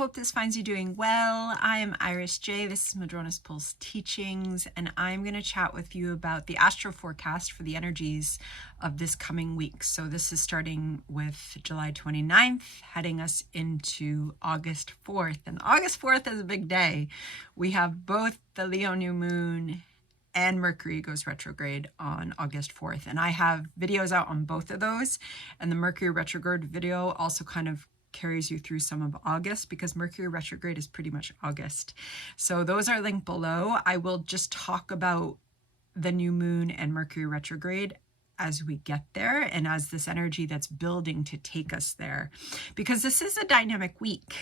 hope this finds you doing well. I am Iris J. This is Madrona's Pulse Teachings, and I'm going to chat with you about the astro forecast for the energies of this coming week. So this is starting with July 29th, heading us into August 4th. And August 4th is a big day. We have both the Leo new moon and Mercury goes retrograde on August 4th. And I have videos out on both of those. And the Mercury retrograde video also kind of carries you through some of August, because Mercury retrograde is pretty much August. So those are linked below. I will just talk about the new moon and Mercury retrograde as we get there, and as this energy that's building to take us there, because this is a dynamic week.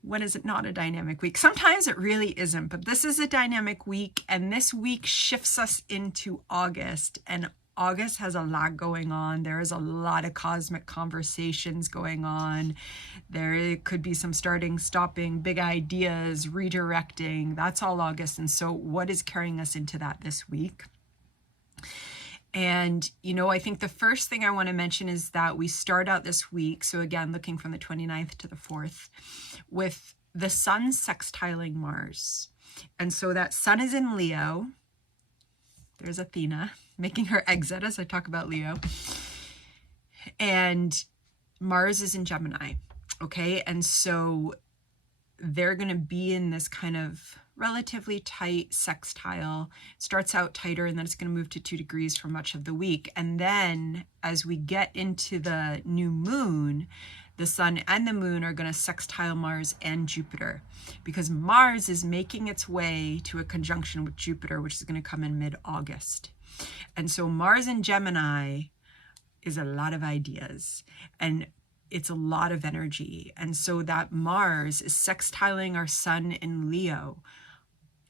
When is it not a dynamic week? Sometimes it really isn't, but this is a dynamic week, and this week shifts us into August, and August has a lot going on. There is a lot of cosmic conversations going on. There could be some starting, stopping, big ideas, redirecting. That's all August. And so what is carrying us into that this week? And, you know, I think the first thing I want to mention is that we start out this week, so again, looking from the 29th to the 4th, with the sun sextiling Mars. And so that sun is in Leo. There's Athena making her exit as I talk about Leo. And Mars is in Gemini, okay? And so they're going to be in this kind of relatively tight sextile. Starts out tighter, and then it's going to move to 2 degrees for much of the week. And then as we get into the new moon, the sun and the moon are going to sextile Mars and Jupiter, because Mars is making its way to a conjunction with Jupiter, which is going to come in mid-August. And so Mars in Gemini is a lot of ideas, and it's a lot of energy. And so that Mars is sextiling our sun in Leo.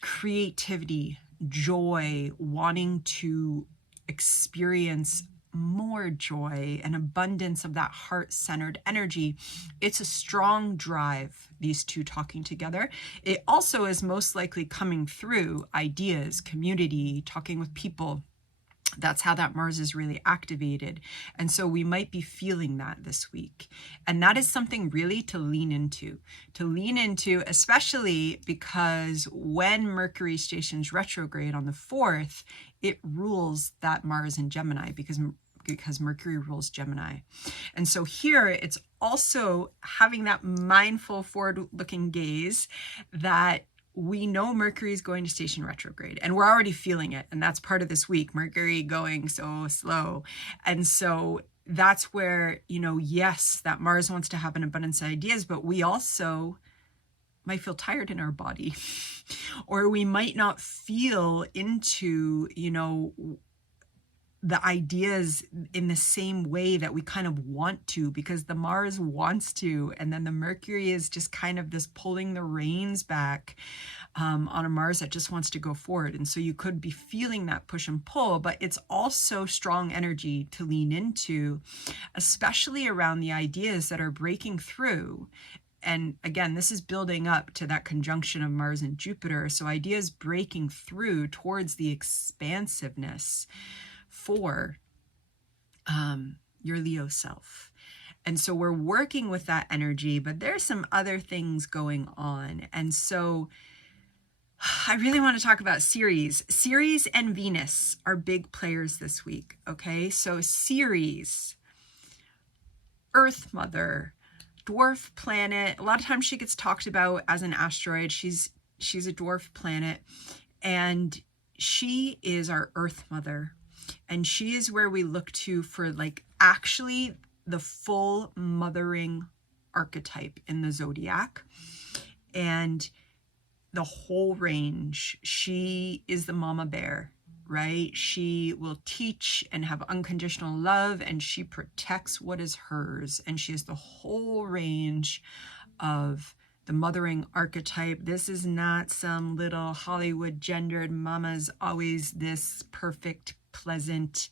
Creativity, joy, wanting to experience more joy and abundance of that heart-centered energy. It's a strong drive, these two talking together. It also is most likely coming through ideas, community, talking with people. That's how that Mars is really activated. And so we might be feeling that this week. And that is something really to lean into, especially because when Mercury stations retrograde on the 4th, it rules that Mars in Gemini, because Mercury rules Gemini. And so here it's also having that mindful forward-looking gaze that we know Mercury is going to station retrograde, and we're already feeling it. And that's part of this week, Mercury going so slow. And so that's where, you know, yes, that Mars wants to have an abundance of ideas, but we also might feel tired in our body, or we might not feel into, you know, the ideas in the same way that we kind of want to, because the Mars wants to, and then the Mercury is just kind of this pulling the reins back on a Mars that just wants to go forward. And so you could be feeling that push and pull, but it's also strong energy to lean into, especially around the ideas that are breaking through. And again, this is building up to that conjunction of Mars and Jupiter. So ideas breaking through towards the expansiveness for your Leo self. And so we're working with that energy, but there's some other things going on. And so I really want to talk about Ceres. Ceres and Venus are big players this week, okay? So Ceres, Earth Mother, dwarf planet. A lot of times she gets talked about as an asteroid. She's a dwarf planet, and she is our Earth Mother. And she is where we look to for like actually the full mothering archetype in the zodiac and the whole range. She is the mama bear, right? She will teach and have unconditional love, and she protects what is hers. And she has the whole range of the mothering archetype. This is not some little Hollywood gendered mama's always this perfect, pleasant,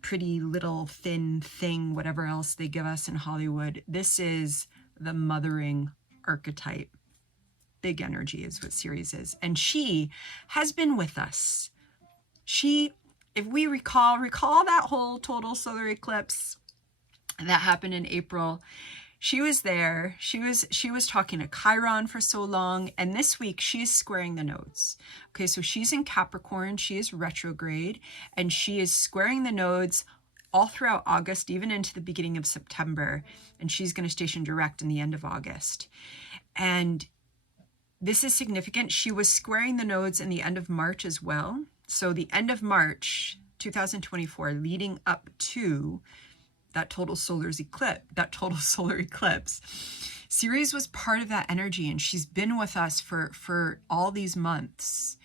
pretty little thin thing, whatever else they give us in Hollywood. This is the mothering archetype. Big energy is what Ceres is. And she has been with us. She, if we recall that whole total solar eclipse that happened in April, she was there. She was talking to Chiron for so long, and this week she's squaring the nodes. Okay, so she's in Capricorn, she is retrograde, and she is squaring the nodes all throughout August, even into the beginning of September, and she's going to station direct in the end of August. And this is significant. She was squaring the nodes in the end of March as well. So the end of March 2024, leading up to that total solar eclipse, Ceres was part of that energy, and she's been with us for all these months,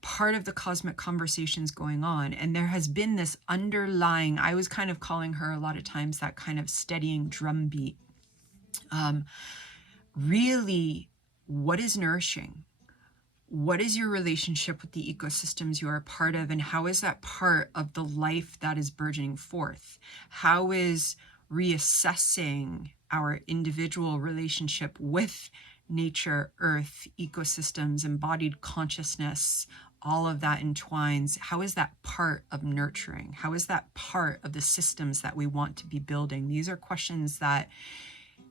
part of the cosmic conversations going on. And there has been this underlying, I was kind of calling her a lot of times that kind of steadying drumbeat. Really, what is nourishing? What is your relationship with the ecosystems you are a part of, and how is that part of the life that is burgeoning forth? How is reassessing our individual relationship with nature, earth, ecosystems, embodied consciousness, all of that entwines? How is that part of nurturing? How is that part of the systems that we want to be building? These are questions that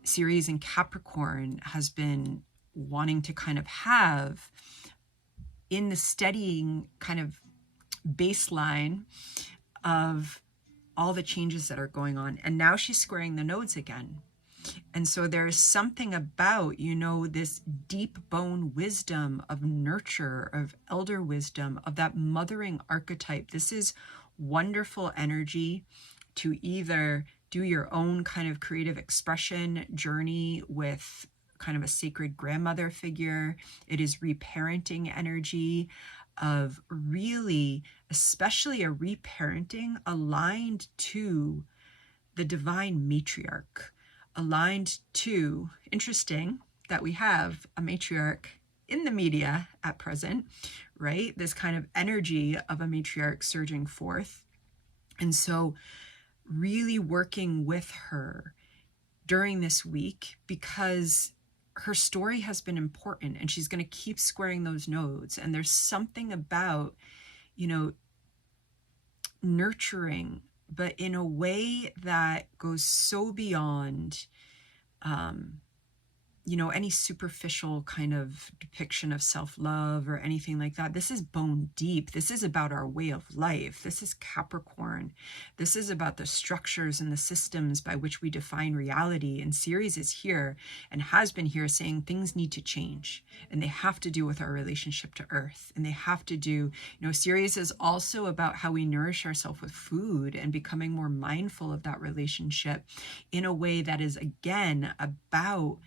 Ceres in Capricorn has been wanting to kind of have in the steadying kind of baseline of all the changes that are going on. And now she's squaring the nodes again. And so there's something about, you know, this deep bone wisdom of nurture, of elder wisdom, of that mothering archetype. This is wonderful energy to either do your own kind of creative expression journey with kind of a sacred grandmother figure. It is reparenting energy of really, especially a reparenting aligned to the divine matriarch, aligned to, interesting that we have a matriarch in the media at present, right? This kind of energy of a matriarch surging forth. And so really working with her during this week, because her story has been important and she's going to keep squaring those nodes. And there's something about, you know, nurturing, but in a way that goes so beyond, you know, any superficial kind of depiction of self-love or anything like that. This is bone deep. This is about our way of life. This is Capricorn. This is about the structures and the systems by which we define reality. And Ceres is here and has been here saying things need to change, and they have to do with our relationship to Earth. And they have to do, you know, Ceres is also about how we nourish ourselves with food and becoming more mindful of that relationship in a way that is, again, about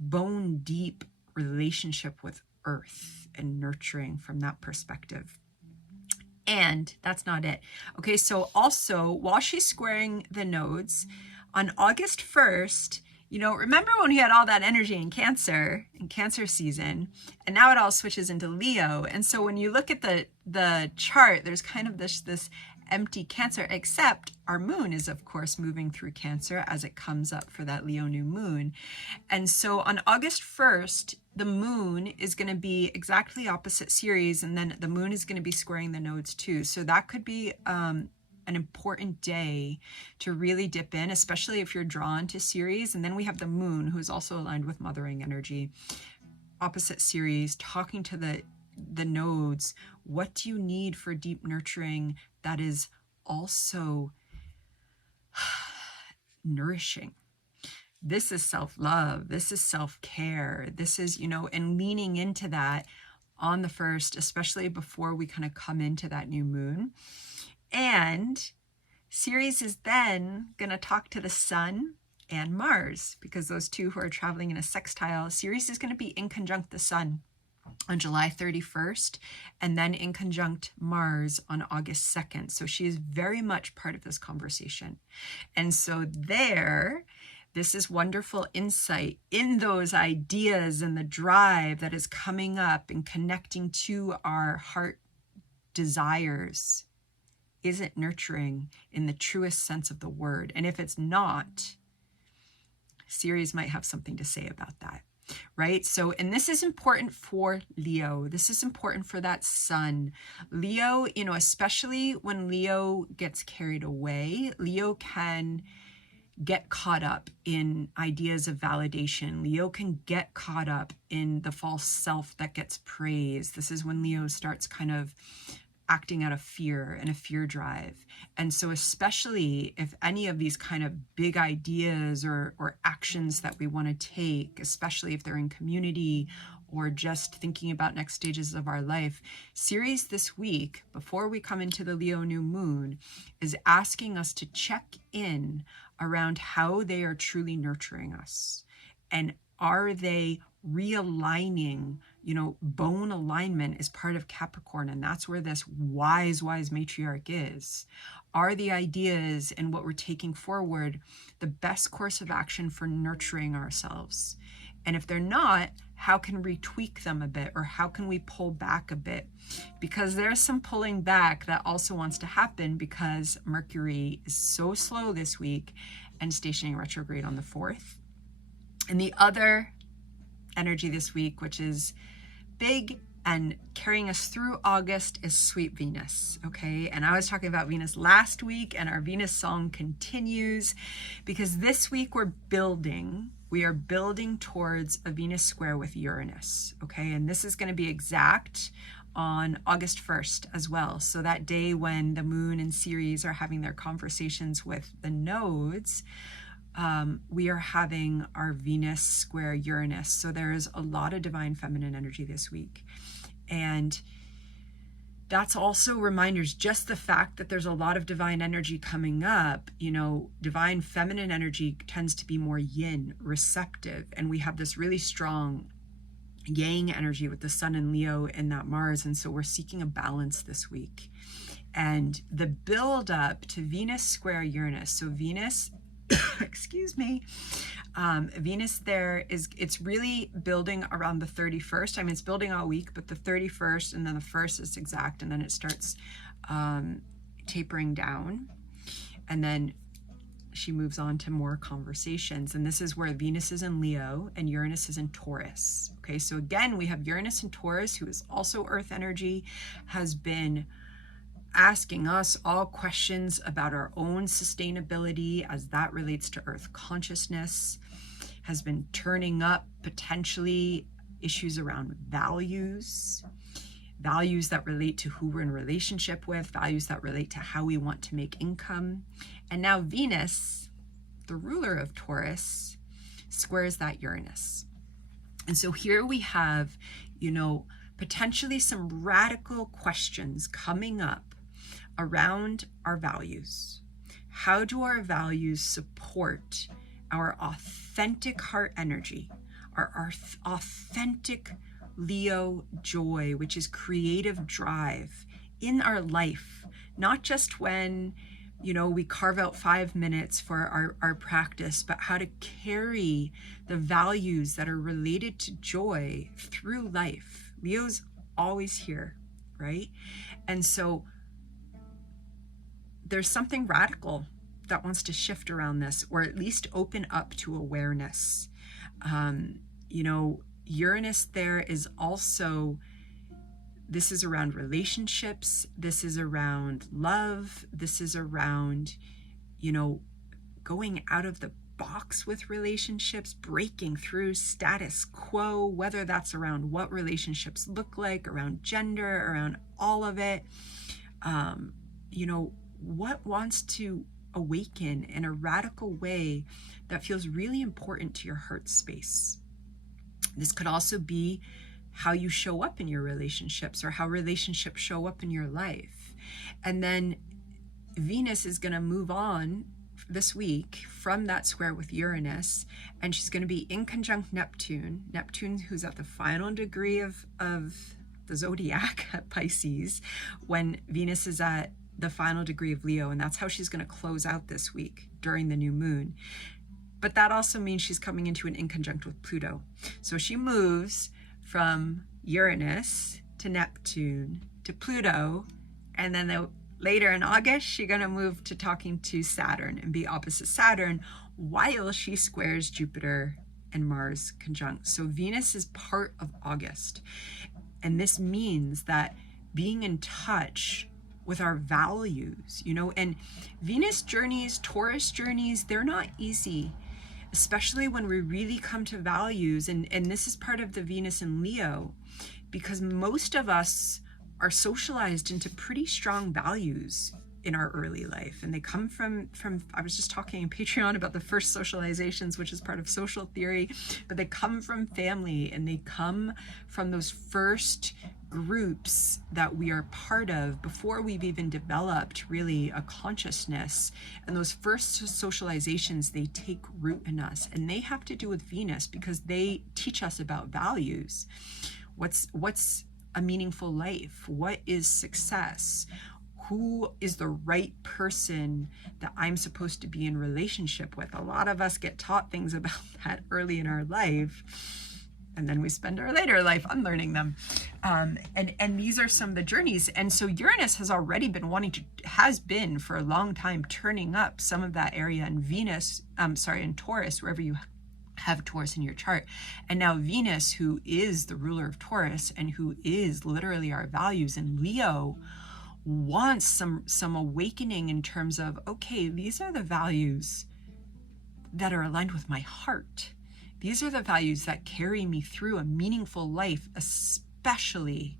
bone deep relationship with Earth and nurturing from that perspective. And that's not it. Okay, so also while she's squaring the nodes on August 1st, you know, remember when we had all that energy in Cancer season, and now it all switches into Leo. And so when you look at the chart, there's kind of this empty Cancer, except our moon is of course moving through Cancer as it comes up for that Leo new moon. And so on August 1st, the moon is going to be exactly opposite Ceres, and then the moon is going to be squaring the nodes too. So that could be an important day to really dip in, especially if you're drawn to Ceres. And then we have the moon, who's also aligned with mothering energy, opposite Ceres, talking to the nodes. What do you need for deep nurturing that is also nourishing? This is self-love. This is self-care. This is, you know, and leaning into that on the 1st, especially before we kind of come into that new moon. And Ceres is then going to talk to the Sun and Mars, because those two who are traveling in a sextile, Ceres is going to be in conjunct the Sun on July 31st, and then in conjunct Mars on August 2nd. So she is very much part of this conversation. And so this is wonderful insight in those ideas and the drive that is coming up and connecting to our heart desires. Is it nurturing in the truest sense of the word? And if it's not, Ceres might have something to say about that. Right? So, and this is important for Leo. This is important for that Sun. Leo, you know, especially when Leo gets carried away, Leo can get caught up in ideas of validation. Leo can get caught up in the false self that gets praised. This is when Leo starts kind of acting out of fear and a fear drive. And so especially if any of these kind of big ideas or actions that we want to take, especially if they're in community or just thinking about next stages of our life, Ceres this week, before we come into the Leo new moon, is asking us to check in around how they are truly nurturing us. And are they realigning? You know, bone alignment is part of Capricorn, and that's where this wise matriarch is. Are the ideas and what we're taking forward the best course of action for nurturing ourselves? And if they're not, how can we tweak them a bit, or how can we pull back a bit? Because there's some pulling back that also wants to happen, because Mercury is so slow this week and stationing retrograde on the 4th. And the other energy this week, which is big and carrying us through August, is sweet Venus, okay? And I was talking about Venus last week, and our Venus song continues, because this week we are building towards a Venus square with Uranus, okay? And this is going to be exact on August 1st as well. So that day when the moon and Ceres are having their conversations with the nodes, we are having our Venus square Uranus. So there's a lot of divine feminine energy this week. And that's also reminders, just the fact that there's a lot of divine energy coming up. You know, divine feminine energy tends to be more yin, receptive. And we have this really strong yang energy with the sun and Leo and that Mars. And so we're seeking a balance this week. And the build up to Venus square Uranus. So Venus, excuse me, Venus there it's really building around the 31st. I mean, it's building all week, but the 31st and then the 1st is exact, and then it starts tapering down, and then she moves on to more conversations. And this is where Venus is in Leo and Uranus is in Taurus. Okay, so again, we have Uranus in Taurus, who is also earth energy, has been asking us all questions about our own sustainability as that relates to earth consciousness, has been turning up potentially issues around values that relate to who we're in relationship with, values that relate to how we want to make income. And now Venus, the ruler of Taurus, squares that Uranus. And so here we have, you know, potentially some radical questions coming up around our values. How do our values support our authentic heart energy, our authentic Leo joy, which is creative drive in our life, not just when, you know, we carve out 5 minutes for our practice, but how to carry the values that are related to joy through life. Leo's always here, right? And so there's something radical that wants to shift around this, or at least open up to awareness. You know, Uranus there is also, this is around relationships, this is around love, this is around, you know, going out of the box with relationships, breaking through status quo, whether that's around what relationships look like, around gender, around all of it. You know, what wants to awaken in a radical way that feels really important to your heart space. This could also be how you show up in your relationships, or how relationships show up in your life. And then Venus is going to move on this week from that square with Uranus, and she's going to be in conjunct Neptune, who's at the final degree of the zodiac at Pisces, when Venus is at the final degree of Leo. And that's how she's going to close out this week during the new moon. But that also means she's coming into an in conjunct with Pluto. So she moves from Uranus to Neptune to Pluto, and then later in August, she's going to move to talking to Saturn and be opposite Saturn while she squares Jupiter and Mars conjunct. So Venus is part of August. And this means that being in touch with our values, you know. And Venus journeys, Taurus journeys, they're not easy, especially when we really come to values. And this is part of the Venus in Leo, because most of us are socialized into pretty strong values in our early life, and they come from I was just talking in Patreon about the first socializations, which is part of social theory, but they come from family, and they come from those first groups that we are part of before we've even developed really a consciousness. And those first socializations, they take root in us, and they have to do with Venus, because they teach us about values. What's a meaningful life? What is success? Who is the right person that I'm supposed to be in relationship with? A lot of us get taught things about that early in our life, and then we spend our later life unlearning them. And these are some of the journeys. And so Uranus has already been has been for a long time turning up some of that area in in Taurus, wherever you have Taurus in your chart. And now Venus, who is the ruler of Taurus and who is literally our values in Leo, wants some awakening in terms of, okay, these are the values that are aligned with my heart. These are the values that carry me through a meaningful life, especially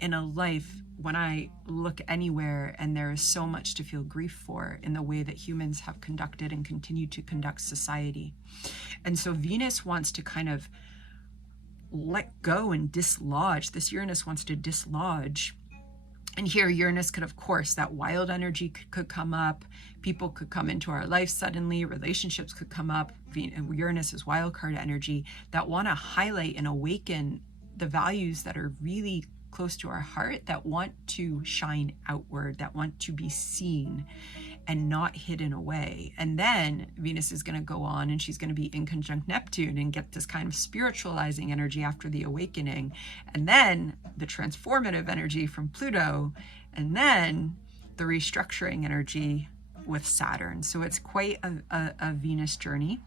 in a life when I look anywhere and there is so much to feel grief for in the way that humans have conducted and continue to conduct society. And so Venus wants to kind of let go and dislodge. This Uranus wants to dislodge. And here Uranus could, of course, that wild energy could come up. People could come into our life suddenly. Relationships could come up. Uranus is wild card energy that want to highlight and awaken the values that are really close to our heart, that want to shine outward, that want to be seen and not hidden away. And then Venus is going to go on, and she's going to be in conjunct Neptune and get this kind of spiritualizing energy after the awakening, and then the transformative energy from Pluto, and then the restructuring energy with Saturn. So it's quite a Venus journey.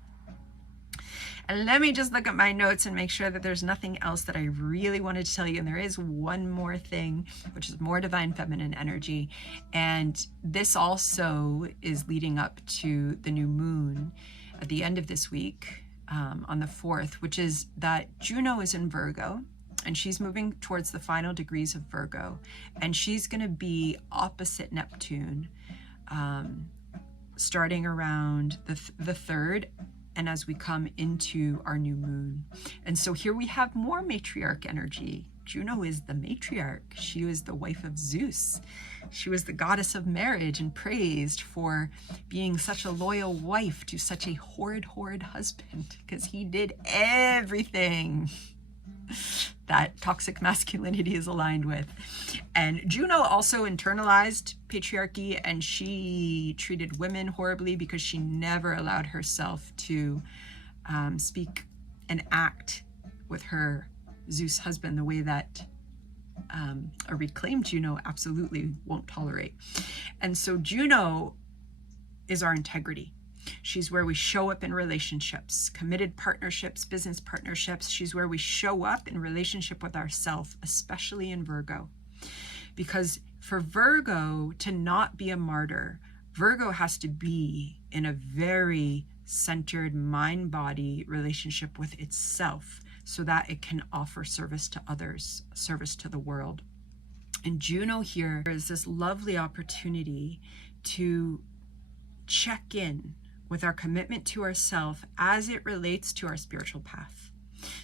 And let me just look at my notes and make sure that there's nothing else that I really wanted to tell you. And there is one more thing, which is more divine feminine energy. And this also is leading up to the new moon at the end of this week, on the 4th, which is that Juno is in Virgo, and she's moving towards the final degrees of Virgo. And she's going to be opposite Neptune, starting around the 3rd, and as we come into our new moon. And so here we have more matriarch energy. Juno is the matriarch. She was the wife of Zeus. She was the goddess of marriage and praised for being such a loyal wife to such a horrid husband, because he did everything that toxic masculinity is aligned with. And Juno also internalized patriarchy, and she treated women horribly because she never allowed herself to speak and act with her Zeus husband the way that a reclaimed Juno absolutely won't tolerate. And so Juno is our integrity. She's where we show up in relationships, committed partnerships, business partnerships. She's where we show up in relationship with ourselves, especially in Virgo. Because for Virgo to not be a martyr, Virgo has to be in a very centered mind-body relationship with itself so that it can offer service to others, service to the world. And Juno here is this lovely opportunity to check in with our commitment to ourselves as it relates to our spiritual path.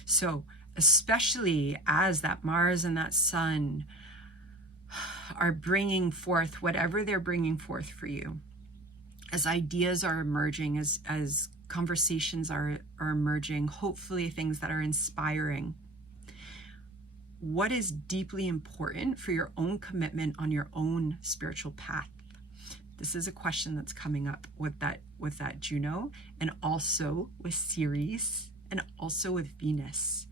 So especially as that Mars and that Sun are bringing forth whatever they're bringing forth for you, as ideas are emerging, as conversations are emerging, hopefully things that are inspiring. What is deeply important for your own commitment on your own spiritual path? This is a question that's coming up with that Juno, and also with Ceres, and also with Venus.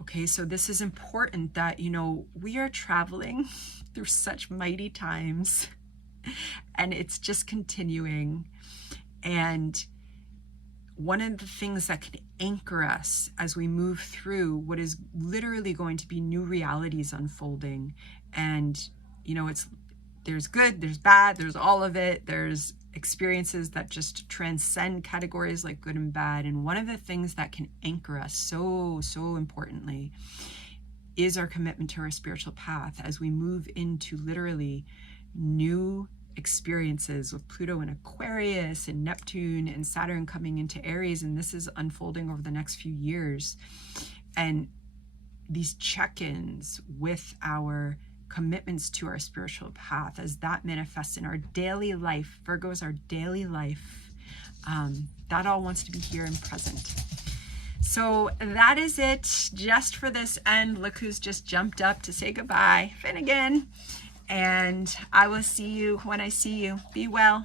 Okay, so this is important that, you know, we are traveling through such mighty times, and it's just continuing. And one of the things that can anchor us as we move through what is literally going to be new realities unfolding, and, you know, it's there's good, there's bad, there's all of it. There's experiences that just transcend categories like good and bad. And one of the things that can anchor us so importantly is our commitment to our spiritual path as we move into literally new experiences with Pluto in Aquarius and Neptune and Saturn coming into Aries. And this is unfolding over the next few years. And these check-ins with our commitments to our spiritual path as that manifests in our daily life. Virgo is our daily life. That all wants to be here and present. So that is it just for this end. Look who's just jumped up to say goodbye, Finnegan. And I will see you when I see you. Be well.